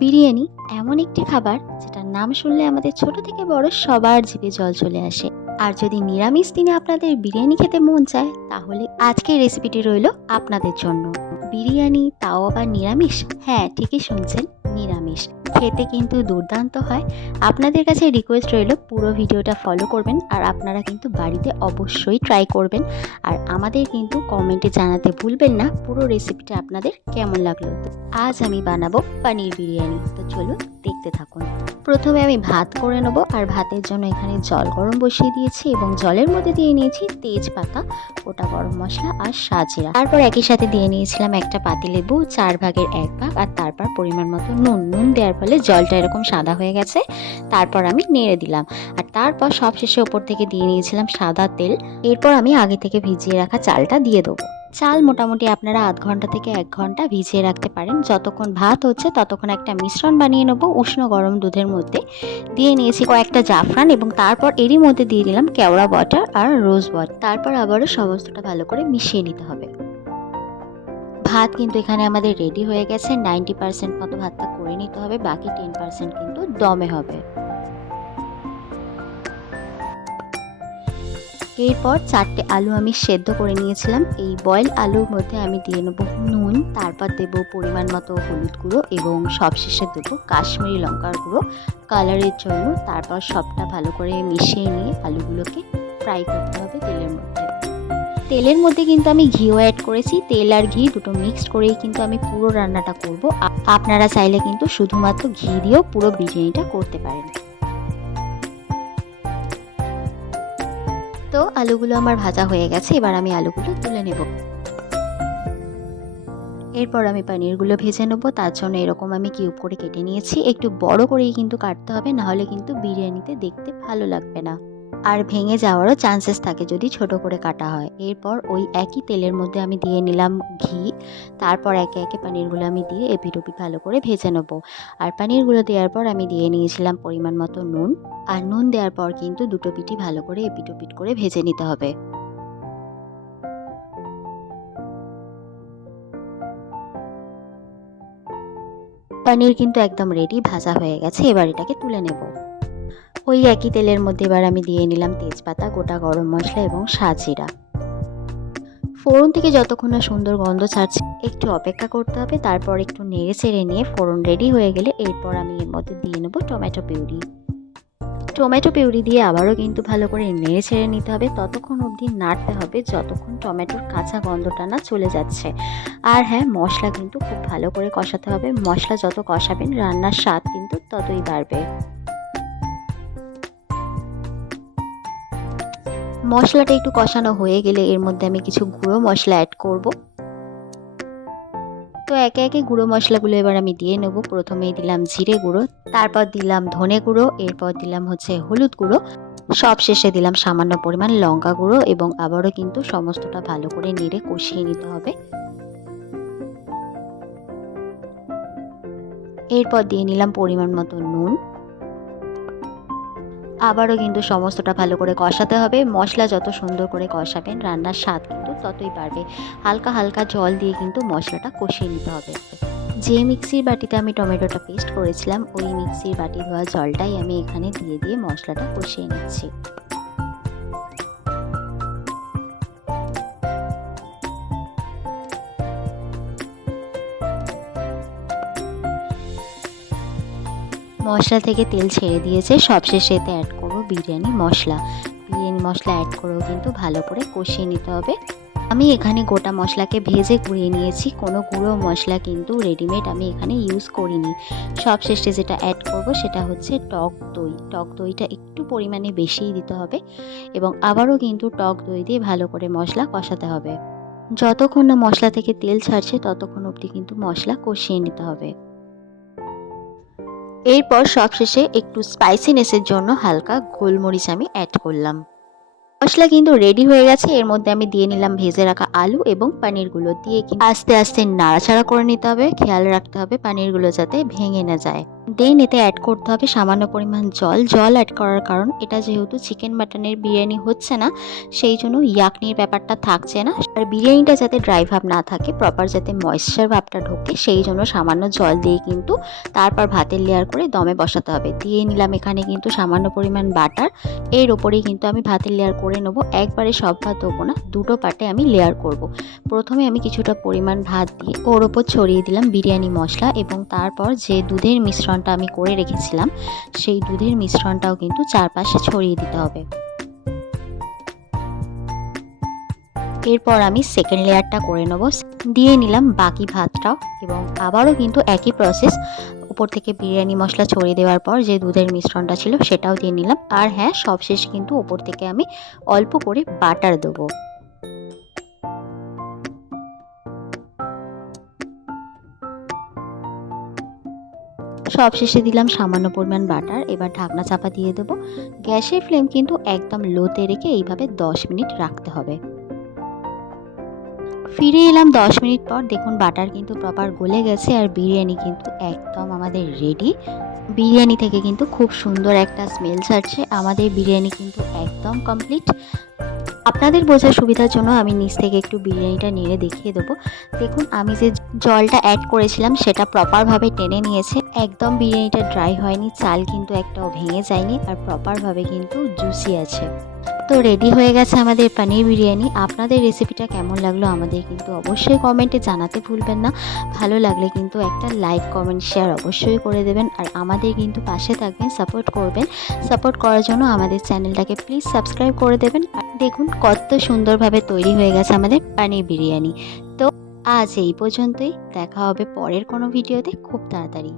বিরিয়ানি এমন একটি খাবার যেটার নাম শুনলে আমাদের ছোট থেকে বড় সবার জিভে জল চলে আসে। আর যদি নিরামিষ দিনে আপনাদের বিরিয়ানি খেতে মন চায় তাহলে আজকের রেসিপিটি রইল আপনাদের জন্য। বিরিয়ানি তাও আবার নিরামিষ। হ্যাঁ, ঠিকই শুনছেন, নিরামিষ। খেতে কিন্তু দুর্দান্ত হয়। আপনাদের কাছে রিকোয়েস্ট রইল পুরো ভিডিওটা ফলো করবেন আর আপনারা কিন্তু বাড়িতে অবশ্যই ট্রাই করবেন। আর আমাদের কিন্তু কমেন্টে জানাতে ভুলবেন না পুরো রেসিপিটা আপনাদের কেমন লাগলো। আজ আমি বানাবো পনির বিরিয়ানি, তো চলুন দেখতে থাকুন। প্রথমে আমি ভাত করে নেব, আর ভাতের জন্য এখানে জল গরম বসিয়ে দিয়েছি এবং জলের মধ্যে দিয়ে নিয়েছি তেজপাতা, গোটা গরম মশলা আর সাজিরা। তারপর একই সাথে দিয়ে নিয়েছিলাম একটা পাতিলেবু 1/4 ভাগ, আর তারপর পরিমাণ মতো নুন দেওয়ার ফলে জলটা এরকম সাদা হয়ে গেছে। তারপর আমি নেড়ে দিলাম, আর তারপর সবশেষে ওপর থেকে দিয়ে নিয়েছিলাম সাদা তেল। এরপর আমি আগে থেকে ভিজিয়ে রাখা চালটা দিয়ে দেবো। চাল মোটামুটি আপনারা আধ ঘন্টা থেকে 1 ঘন্টা ভিজিয়ে রাখতে পারেন। যতক্ষণ ভাত হচ্ছে ততক্ষণ একটা মিশ্রণ বানিয়ে নেবো উষ্ণ গরম দুধের মধ্যে। দিয়ে নিয়েছি কয়েকটা জাফরান এবং তারপর এরই মধ্যে দিয়ে দিলাম কেওড়া বাটার আর রোজ ওয়াটার। তারপর আবারও সমস্তটা ভালো করে মিশিয়ে নিতে হবে। ভাত কিন্তু এখানে আমাদের রেডি হয়ে গেছে। 90% মতো ভাতটা করে নিতে হবে, বাকি 10% কিন্তু দমে হবে। এরপর 4টে আলু আমি সেদ্ধ করে নিয়েছিলাম। এই বয়েল আলুর মধ্যে আমি দিয়ে নেবো নুন, তারপর দেবো পরিমাণ মতো হলুদ গুঁড়ো এবং সবশেষে দেবো কাশ্মীরি লঙ্কার গুঁড়ো কালারের জন্য। তারপর সবটা ভালো করে মিশিয়ে নিয়ে আলুগুলোকে ফ্রাই করতে হবে তেলের মধ্যে। তেলের মধ্যে কিন্তু আমি ঘিও অ্যাড করেছি। তেল আর ঘি দুটো মিক্সড করেই কিন্তু আমি পুরো রান্নাটা করব। আপনারা চাইলে কিন্তু শুধুমাত্র ঘি দিয়েও পুরো বিরিয়ানিটা করতে পারেন। তো আলুগুলো আমার ভাজা হয়ে গেছে, এবার আমি আলুগুলো তুলে নেব। এরপর আমি পনিরগুলো ভেজে নেবো। তার জন্য এরকম আমি কিউব করে কেটে নিয়েছি। একটু বড় করেই কিন্তু কাটতে হবে, নাহলে কিন্তু বিরিয়ানিতে দেখতে ভালো লাগবে না, আর ভেঙে যাওয়ারও চান্সেস থাকে যদি ছোট করে কাটা হয়। এরপর ওই একই তেলের মধ্যে আমি দিয়ে নিলাম ঘি। তারপর একে একে পনিরগুলো আমি দিয়ে এপিট ওপিট ভালো করে ভেজে নেবো। আর পনিরগুলো দেওয়ার পর আমি দিয়ে নিয়েছিলাম পরিমাণ মতো নুন। আর নুন দেওয়ার পর কিন্তু দুটো পিঠই ভালো করে এপিট ওপিট করে ভেজে নিতে হবে। পনির কিন্তু একদম রেডি, ভাজা হয়ে গেছে। এবার এটাকে তুলে নেব। ওই একই তেলের মধ্যে এবার আমি দিয়ে নিলাম তেজপাতা, গোটা গরম মশলা এবং সাজিরা। ফোড়ন থেকে যতক্ষণ না সুন্দর গন্ধ ছাড়ছে একটু অপেক্ষা করতে হবে। তারপর একটু নেড়ে চেড়ে নিয়ে ফোড়ন রেডি হয়ে গেলে এরপর আমি এর মধ্যে দিয়ে নেব টমেটো পিউরি। টমেটো পিউরি দিয়ে আবারও কিন্তু ভালো করে নেড়ে ছেড়ে নিতে হবে। ততক্ষণ অবধি নাড়তে হবে যতক্ষণ টমেটোর কাঁচা গন্ধটা না চলে যাচ্ছে। আর হ্যাঁ, মশলা কিন্তু খুব ভালো করে কষাতে হবে। মশলা যত কষাবেন রান্নার স্বাদ কিন্তু ততই বাড়বে। মশলাটা একটু কষানো হয়ে গেলে এর মধ্যে আমি কিছু গুঁড়ো মশলা অ্যাড করব। তো একে একে গুঁড়ো মশলাগুলো এবার আমি দিয়ে নেব। প্রথমেই দিলাম জিরে গুঁড়ো, তারপর দিলাম ধনে গুঁড়ো, এরপর দিলাম হলুদ গুঁড়ো, সব শেষে দিলাম সামান্য পরিমাণ লঙ্কা গুঁড়ো এবং আবারও কিন্তু সমস্তটা ভালো করে নেড়ে কষিয়ে নিতে হবে। এরপর দিয়ে নিলাম পরিমাণ মতো নুন। আবারও কিন্তু সমস্তটা ভালো করে কষাতে হবে। মশলা যত সুন্দর করে কষাবেন রান্নার স্বাদ কিন্তু ততই বাড়বে। হালকা হালকা জল দিয়ে কিন্তু মশলাটা কষিয়ে নিতে হবে। যে মিক্সির বাটিতে আমি টমেটোটা পেস্ট করেছিলাম ওই মিক্সির বাটি ধোয়া জলটাই আমি এখানে দিয়ে দিয়ে মশলাটা কষিয়ে নিচ্ছি। মশলা থেকে তেল ছেড়ে দিয়েছে। সবশেষে এতে অ্যাড করব বিরিয়ানি মশলা। বিরিয়ানি মশলা অ্যাড করেও কিন্তু ভালো করে কষিয়ে নিতে হবে। আমি এখানে গোটা মশলাকে ভেজে গুঁড়িয়ে নিয়েছি, কোনো গুঁড়ো মশলা কিন্তু রেডিমেড আমি এখানে ইউজ করিনি। সবশেষে যেটা অ্যাড করব সেটা হচ্ছে টক দই। টক দইটা একটু পরিমাণে বেশিই দিতে হবে এবং আবারও কিন্তু টক দই দিয়ে ভালো করে মশলা কষাতে হবে। যতক্ষণ না মশলা থেকে তেল ছাড়ছে ততক্ষণ অবধি কিন্তু মশলা কষিয়ে নিতে হবে। এরপর সবশেষে একটু স্পাইসিনেসের জন্য হালকা গোলমরিচ আমি অ্যাড করলাম। মশলা কিন্তু রেডি হয়ে গেছে। এর মধ্যে আমি দিয়ে নিলাম ভেজে রাখা আলু এবং পনিরগুলো দিয়ে কিন্তু আস্তে আস্তে নাড়াচাড়া করে নিতে হবে। খেয়াল রাখতে হবে পনিরগুলো যাতে ভেঙে না যায়। দেন এতে অ্যাড করতে হবে সামান্য পরিমাণ জল অ্যাড করার কারণ এটা যেহেতু চিকেন মাটনের বিরিয়ানি হচ্ছে না, সেই জন্য ইয়াকনির ব্যাপারটা থাকছে না। আর বিরিয়ানিটা যাতে ড্রাই ভাব না থাকে, প্রপার যাতে ময়েশ্চার ভাবটা ঢোকে, সেই জন্য সামান্য জল দিয়ে কিন্তু তারপর ভাতের লেয়ার করে দমে বসাতে হবে। দিয়ে নিলাম এখানে কিন্তু সামান্য পরিমাণ বাটার। এর ওপরেই কিন্তু আমি ভাতের লেয়ার করে নেব। একবারে সব ভাত দেবো না, দুটো পার্টে আমি লেয়ার করব। প্রথমে আমি কিছুটা পরিমাণ ভাত দিয়ে ওর ওপর ছড়িয়ে দিলাম বিরিয়ানি মশলা এবং তারপর যে দুধের মিশ্রণটা আমি করে রেখেছিলাম সেই দুধের মিশ্রণটাও কিন্তু চারপাশে ছড়িয়ে দিতে হবে। এরপর আমি সেকেন্ড লেয়ারটা করে নেব। দিয়ে নিলাম বাকি ভাতটাও এবং আবারও কিন্তু একই প্রসেস। উপর থেকে বিরিয়ানি মশলা ছড়িয়ে দেওয়ার পর যে দুধের মিশ্রণটা ছিল সেটাও দিয়ে নিলাম। আর হ্যাঁ, সবশেষে কিন্তু উপর থেকে আমি অল্প করে বাটার দেবো। সবশেষে দিলাম সামান্য পরিমাণ বাটার। এবার ঢাকনা চাপা দিয়ে দেবো। গ্যাসের ফ্লেম কিন্তু একদম লোতে রেখে এইভাবে 10 মিনিট রাখতে হবে। ফিরে এলাম 10 মিনিট পর। দেখুন বাটার কিন্তু প্রপার গলে গেছে আর বিরিয়ানি কিন্তু একদম আমাদের রেডি। বিরিয়ানি থেকে কিন্তু খুব সুন্দর একটা স্মেল ছাড়ছে। আমাদের বিরিয়ানি কিন্তু একদম কমপ্লিট। আপনাদের বোঝার সুবিধার জন্য আমি নিচ থেকে একটু বিরিয়ানিটা নেড়ে দেখিয়ে দেবো। দেখুন আমি যে জলটা অ্যাড করেছিলাম সেটা প্রপারভাবে টেনে নিয়েছে। একদম বিরিয়ানিটা ড্রাই হয়নি, চাল কিন্তু একটাও ভেঙে যায়নি আর প্রপারভাবে কিন্তু জুসি আছে। তো রেডি হয়ে গেছে আমাদের পনির বিরিয়ানি। আপনাদের রেসিপিটা কেমন লাগলো আমাদের কিন্তু অবশ্যই কমেন্টে জানাতে ভুলবেন না। ভালো লাগলে কিন্তু একটা লাইক, কমেন্ট, শেয়ার অবশ্যই করে দেবেন। আর আমাদের কিন্তু পাশে থাকবেন, সাপোর্ট করবেন। সাপোর্ট করার জন্য আমাদের চ্যানেলটাকে প্লিজ সাবস্ক্রাইব করে দেবেন। আর দেখুন কত সুন্দরভাবে তৈরি হয়ে গেছে আমাদের পনির বিরিয়ানি। তো আজ এই পর্যন্তই। দেখা হবে পরের কোনো ভিডিওতে খুব তাড়াতাড়ি।